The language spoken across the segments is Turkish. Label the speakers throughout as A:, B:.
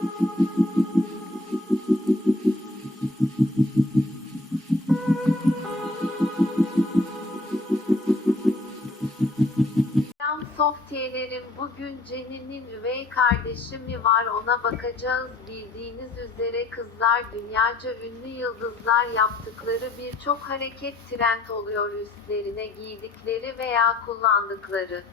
A: Selam softiyelerim bugün Jenny'nin üvey kardeşi mi var ona bakacağız bildiğiniz üzere kızlar dünyaca ünlü yıldızlar yaptıkları birçok hareket trend oluyor üstlerine giydikleri veya kullandıkları.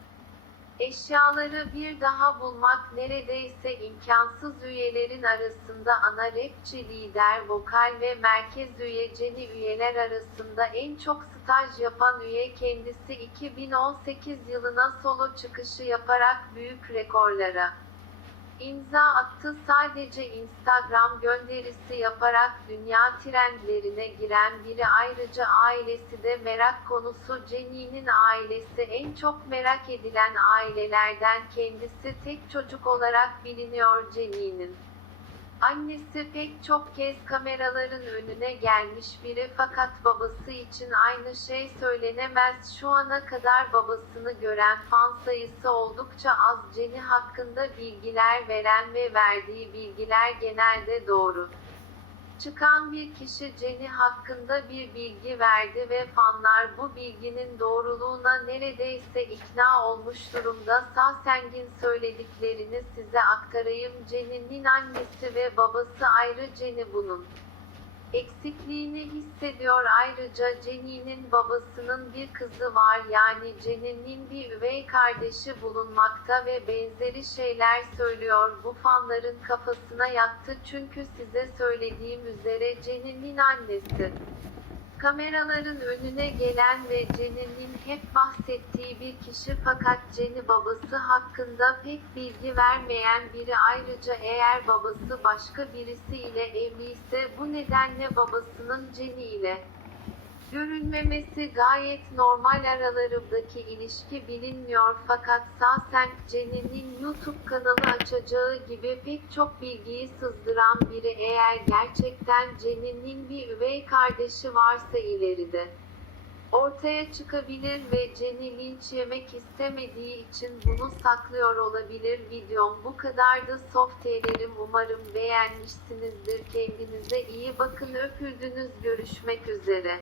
A: Eşyaları bir daha bulmak neredeyse imkansız üyelerin arasında ana rapçi lider vokal ve merkez üye Jenny üyeler arasında en çok staj yapan üye kendisi 2018 yılına solo çıkışı yaparak büyük rekorlara imza attı. Sadece Instagram gönderisi yaparak dünya trendlerine giren biri. Ayrıca ailesi de merak konusu. Jenny'nin ailesi en çok merak edilen ailelerden kendisi tek çocuk olarak biliniyor Jenny'nin. Annesi pek çok kez kameraların önüne gelmiş biri fakat babası için aynı şey söylenemez. Şu ana kadar babasını gören fan sayısı oldukça az. Jenny hakkında bilgiler veren ve verdiği bilgiler genelde doğru. Çıkan bir kişi Jenny hakkında bir bilgi verdi ve fanlar bu bilginin doğruluğuna neredeyse ikna olmuş durumda. Sasengin söylediklerini size aktarayım. Jenny'nin annesi ve babası ayrı Jenny bunun eksikliğini hissediyor. Ayrıca Jenny'nin babasının bir kızı var yani Jenny'nin bir üvey kardeşi bulunmakta ve benzeri şeyler söylüyor. Bu fanların kafasına yattı çünkü size söylediğim üzere Jenny'nin annesi. Kameraların önüne gelen ve Jenny'nin hep bahsettiği bir kişi fakat Jenny babası hakkında pek bilgi vermeyen biri. Ayrıca eğer babası başka birisi ile evliyse bu nedenle babasının Jenny ile görünmemesi gayet normal aralarındaki ilişki bilinmiyor fakat Sasen Jenny'nin YouTube kanalı açacağı gibi pek çok bilgiyi sızdıran biri eğer gerçekten Jenny'nin bir üvey kardeşi varsa ileride ortaya çıkabilir ve Jenny linç yemek istemediği için bunu saklıyor olabilir. Videom bu kadardı. Software'lerim umarım beğenmişsinizdir. Kendinize iyi bakın. Öpüldünüz. Görüşmek üzere.